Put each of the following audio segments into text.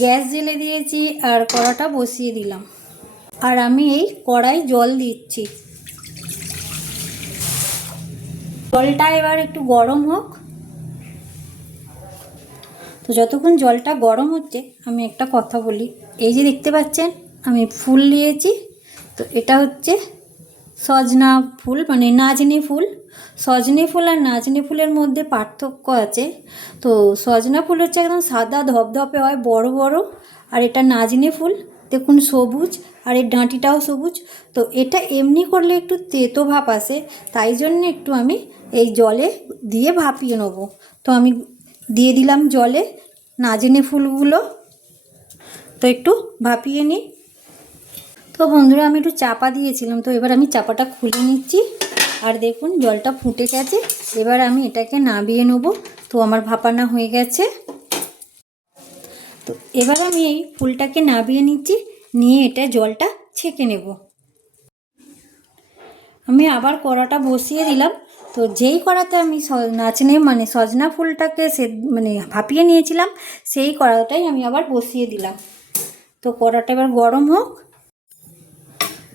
Gas জ্বেলে দিয়েছি আর কড়াটা বসিয়ে দিলাম। আর আমি এই কড়াই জল দিচ্ছি। জলটা এবার একটু গরম হোক। তো যতক্ষণ জলটা গরম হচ্ছে আমি একটা কথা বলি। এই যে দেখতে পাচ্ছেন আমি ফুল নিয়েছি, তো এটা হচ্ছে সজনা ফুল, মানে নাজনি ফুল। সজনে ফুল আর নাজনি ফুলের মধ্যে পার্থক্য আছে। তো সজনা ফুল হচ্ছে একদম সাদা ধপধপে হয়, বড় বড়। আর এটা নাজনি ফুল দেখুন সবুজ, আর এর ডাঁটিটাও সবুজ। তো এটা এমনি করলে একটু তেতো ভাব আসে, তাই জন্য একটু আমি এই জলে দিয়ে ভাপিয়ে নেব। তো আমি দিয়ে দিলাম জলে নাজনি ফুলগুলো। তো একটু ভাপিয়ে নিই। তো বন্ধুরা আমি একটু চাপা দিয়েছিলাম, তো এবার আমি চাপাটা খুলে নিচ্ছি। আর দেখুন জলটা ফুটে গেছে, এবার আমি এটাকে নামিয়ে নেব। তো আমার ভাপানো হয়ে গেছে। তো এবার আমি এই ফুলটাকে নামিয়ে নিচ্ছি, নিয়ে এটা জলটা ছেঁকে নেব। আমি আবার কড়াটা বসিয়ে দিলাম। তো যেই কড়াতে আমি সজনা ফুলটাকে ভাপিয়ে নিয়েছিলাম, সেই কড়াটাই আমি আবার বসিয়ে দিলাম। তো কড়াটা এবার গরম হোক।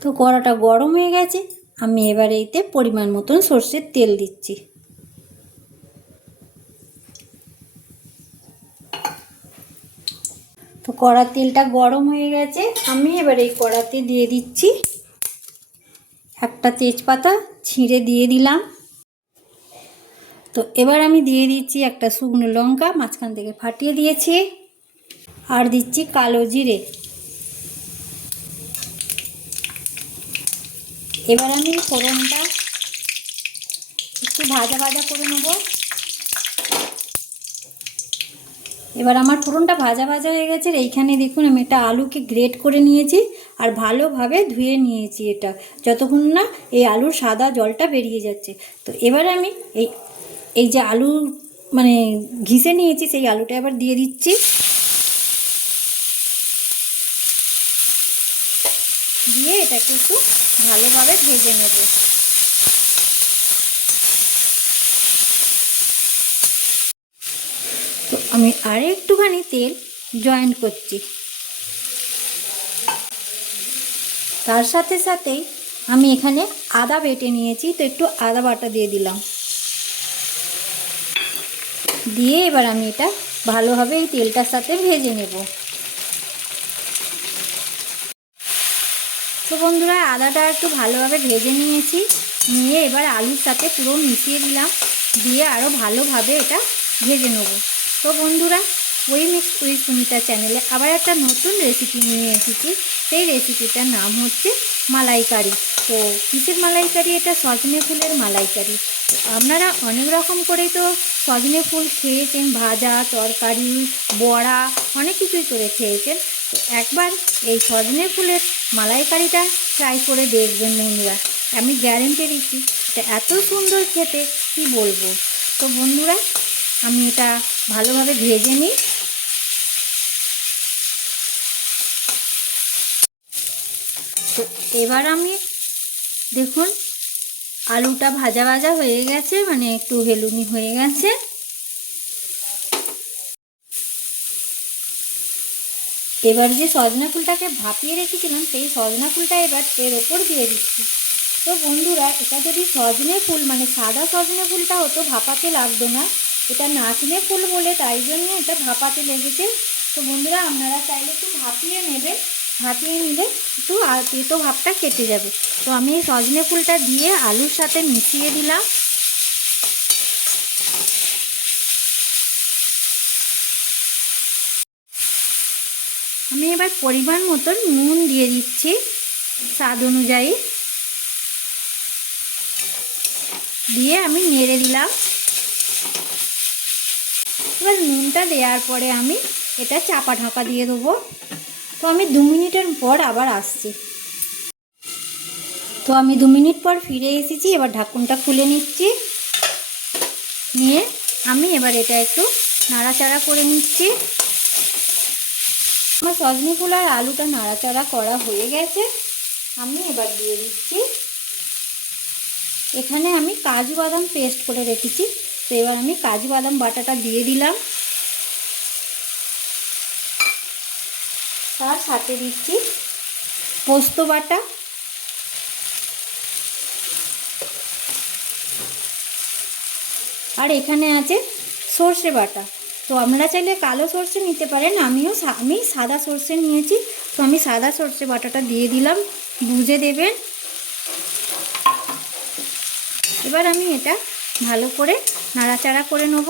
তো কড়াটা গরম হয়ে গেছে, আমি এবার এইতে পরিমাণ মতন সর্ষের তেল দিচ্ছি। তো কড়ার তেলটা গরম হয়ে গেছে, আমি এবার এই কড়াতে দিয়ে দিচ্ছি একটা তেজপাতা ছিঁড়ে দিয়ে দিলাম। তো এবার আমি দিয়ে দিচ্ছি একটা শুকনো লঙ্কা মাঝখান থেকে ফাটিয়ে দিয়েছি, আর দিচ্ছি কালো জিরে। এবার আমি ফোড়নটা একটু ভাজা ভাজা করে নেব। এবার আমার ফোড়নটা ভাজা ভাজা হয়ে গেছে। এইখানে দেখুন আমি একটা আলুকে গ্রেট করে নিয়েছি আর ভালোভাবে ধুয়ে নিয়েছি, এটা যতক্ষণ না এই আলুর সাদা জলটা বেরিয়ে যাচ্ছে। তো এবার আমি এই যে আলু ঘিসে নিয়েছি, সেই আলুটা এবার দিয়ে দিচ্ছি। দিয়ে এটাকে একটু ভালোভাবে ভেজে নেব। তো আমি আর একটুখানি তেল জয়েন করছি। তার সাথে সাথেই আমি এখানে আদা বেটে নিয়েছি, তো একটু আদা বাটা দিয়ে দিলাম। দিয়ে এবার আমি এটা ভালোভাবে এই তেলটার সাথে ভেজে নেব। তো বন্ধুরা আদাটা একটু ভালোভাবে ভেজে নিয়েছি, নিয়ে এবার আলুর সাথে পুরো মিশিয়ে দিলাম, দিয়ে আরও ভালোভাবে এটা ভেজে নেব। তো বন্ধুরা ওই মিক্স উইথ সুমিতা চ্যানেলে আবার একটা নতুন রেসিপি নিয়ে এসেছি। সেই রেসিপিটার নাম হচ্ছে মালাইকারি। তো কিসের মালাইকারি? এটা সজনে ফুলের মালাইকারি। আপনারা অনেক রকম করেই তো সজনে ফুল খেয়েছেন, ভাজা, তরকারি, বড়া, অনেক কিছুই করে খেয়েছেন। তো একবার এই সজনে ফুলের মালাইকারিটা ট্রাই করে দেখবেন বন্ধুরা, আমি গ্যারেন্টি দিচ্ছি এটা এত সুন্দর খেতে কি বলবো। তো বন্ধুরা আমি এটা ভালোভাবে ভেজে নিই। তো এবার আমি দেখুন আলুটা ভাজা ভাজা হয়ে গেছে, একটু হেলুনি হয়ে গেছে। এবার যে সজনা ফুলটাকে ভাপিয়ে রেখেছিলাম, সেই সজনা ফুলটা এবার এর ওপর দিয়ে দিচ্ছি। তো বন্ধুরা এটা যদি সজনে ফুল সাদা সজনে ফুলটা হতো ভাপাতে লাগতো না, এটা নাচনে ফুল বলে তাই জন্য এটা ভাপাতে লেগেছে। তো বন্ধুরা আপনারা চাইলে একটু ভাপিয়ে নেবেন, ভাপিয়ে নিলে একটু তেতো ভাবটা কেটে যাবে। তো আমি এই সজনে ফুলটা দিয়ে আলুর সাথে মিশিয়ে দিলাম। আমি এবার পরিমাণ মতন নুন দিয়ে দিচ্ছি স্বাদ অনুযায়ী, দিয়ে আমি নেড়ে দিলাম। এবার নুনটা দেওয়ার পরে আমি এটা চাপা ঢাকা দিয়ে দেবো। তো আমি 2 মিনিটের পর আবার আসছি। তো আমি 2 মিনিট পর ফিরে এসেছি। এবার ঢাকনটা খুলে নিচ্ছি, নিয়ে আমি এবার এটা একটু নাড়াচাড়া করে নিচ্ছি। আমার সজনে ফুল আর আলুটা নাড়াচাড়া করা হয়ে গেছে। আমি এবার দিয়ে দিচ্ছি, এখানে আমি কাজু বাদাম পেস্ট করে রেখেছি। তো এবার আমি কাজু বাদাম বাটাটা দিয়ে দিলাম। তার সাথে দিচ্ছি পোস্ত বাটা, আর এখানে আছে সর্ষে বাটা। তো আপনারা চাইলে কালো সর্ষে নিতে পারেন, আমি সাদা সর্ষে নিয়েছি। তো আমি সাদা সর্ষে বাটাটা দিয়ে দিলাম, বুঝে দেবেন। এবার আমি এটা ভালো করে নাড়াচাড়া করে নেব।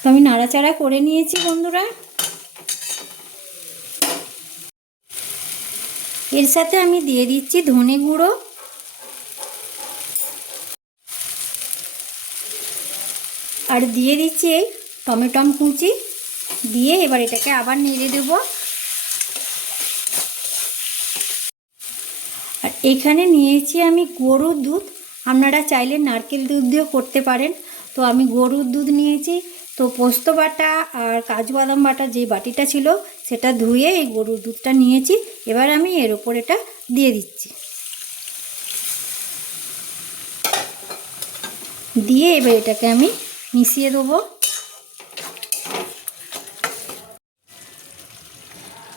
তো আমি নাড়াচাড়া করে নিয়েছি বন্ধুরা। এর সাথে আমি দিয়ে দিচ্ছি ধনে গুঁড়ো, আর দিয়ে দিচ্ছি এই টমেটো কুচি দিয়ে এবার এটাকে আবার নেড়ে দেব। আর এখানে নিয়েছি আমি গরুর দুধ, আপনারা চাইলে নারকেল দুধ দিয়েও করতে পারেন। তো আমি গরুর দুধ নিয়েছি। তো পোস্ত বাটা আর কাজু বাদাম বাটা যে বাটিটা ছিল সেটা ধুয়ে এই গরুর দুধটা নিয়েছি। এবার আমি এর ওপর এটা দিয়ে দিচ্ছি, দিয়ে এবার এটাকে আমি মিশিয়ে দেবো।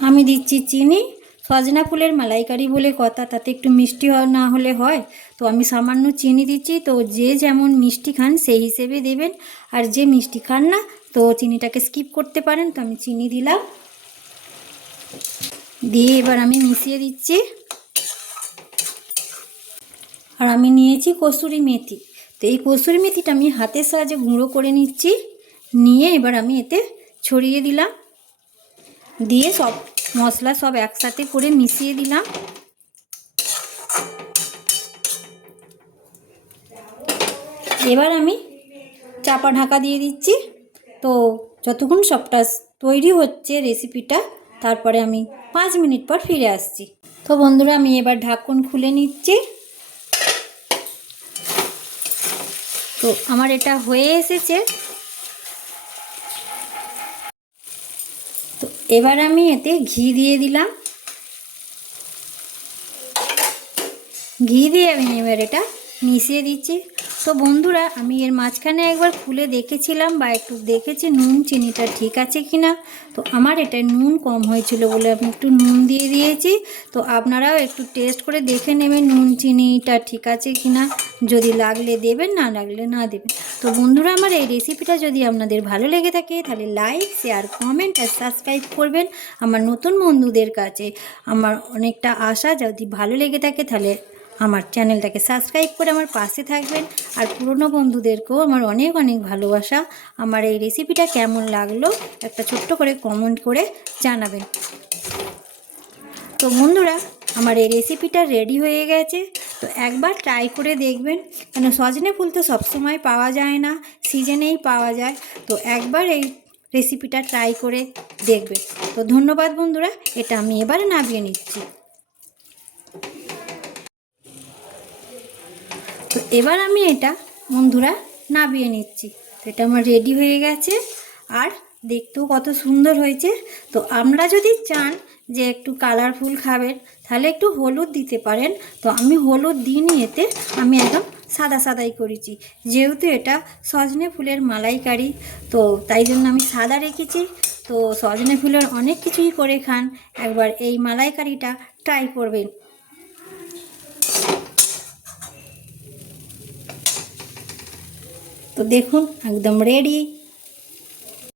আমি দিচ্ছি চিনি। সজনা ফুলের মালাইকারি বলে কথা, তাতে একটু মিষ্টি না হলে হয়। তো আমি সামান্য চিনি দিচ্ছি। তো যে যেমন মিষ্টি খান সেই হিসেবে দেবেন, আর যে মিষ্টি খান না তো চিনিটাকে স্কিপ করতে পারেন। তো আমি চিনি দিলাম, দিয়ে এবার আমি মিশিয়ে দিচ্ছি। আর আমি নিয়েছি কসুরি মেথি। তো এই কসুরি মেথিটা আমি হাতের সাহায্যে গুঁড়ো করে নিচ্ছি, নিয়ে এবার আমি এতে ছড়িয়ে দিলাম, দিয়ে সব মশলা সব একসাথে করে মিশিয়ে দিলাম। এবার আমি চাপা ঢাকা দিয়ে দিচ্ছি। তো যতক্ষণ সবটা তৈরি হচ্ছে রেসিপিটা, তারপরে আমি 5 মিনিট পর ফিরে আসছি। তো বন্ধুরা আমি এবার ঢাকন খুলে নিচ্ছি। তো আমার এটা হয়ে এসেছে। তো এবার আমি এতে ঘি দিয়ে দিলাম, ঘি দিয়ে আমি এবার এটা মিশিয়ে দিচ্ছি। তো বন্ধুরা আমি এর মাঝখানে একবার খুলে দেখেছিলাম বা একটু দেখেছি নুন চিনিটা ঠিক আছে কি না। তো আমার এটা নুন কম হয়েছিল বলে আমি একটু নুন দিয়ে দিয়েছি। তো আপনারাও একটু টেস্ট করে দেখে নেবেন নুন চিনিটা ঠিক আছে কি না, যদি লাগলে দেবেন, না লাগলে না দেবেন। তো বন্ধুরা আমার এই রেসিপিটা যদি আপনাদের ভালো লেগে থাকে তাহলে লাইক, শেয়ার, কমেন্ট আর সাবস্ক্রাইব করবেন। আমার নতুন বন্ধুদের কাছে আমার অনেকটা আশা, যদি ভালো লেগে থাকে তাহলে আমার চ্যানেলটাকে সাবস্ক্রাইব করে আমার পাশে থাকবেন। আর পুরনো বন্ধুদেরকেও আমার অনেক অনেক ভালোবাসা। আমার এই রেসিপিটা কেমন লাগলো একটা ছোট্ট করে কমেন্ট করে জানাবেন। তো বন্ধুরা আমার এই রেসিপিটা রেডি হয়ে গেছে। তো একবার ট্রাই করে দেখবেন, কেন সজনে ফুল তো সবসময় পাওয়া যায় না, সিজনেই পাওয়া যায়। তো একবার এই রেসিপিটা ট্রাই করে দেখবেন। তো ধন্যবাদ বন্ধুরা, এটা আমি এবার নামিয়ে নিচ্ছি। তো এবার আমি এটা বন্ধুরা নামিয়ে নিচ্ছি। তো এটা আমার রেডি হয়ে গেছে, আর দেখতেও কত সুন্দর হয়েছে। তো আমরা যদি চান যে একটু কালারফুল খাবেন তাহলে একটু হলুদ দিতে পারেন। তো আমি হলুদ দিইনি, এতে আমি একদম সাদা সাদাই করেছি, যেহেতু এটা সজনে ফুলের মালাইকারি। তো তাই জন্য আমি সাদা রেখেছি। তো সজনে ফুলের অনেক কিছুই করে খান, একবার এই মালাইকারিটা ট্রাই করবেন। তো দেখুন একদম রেডি।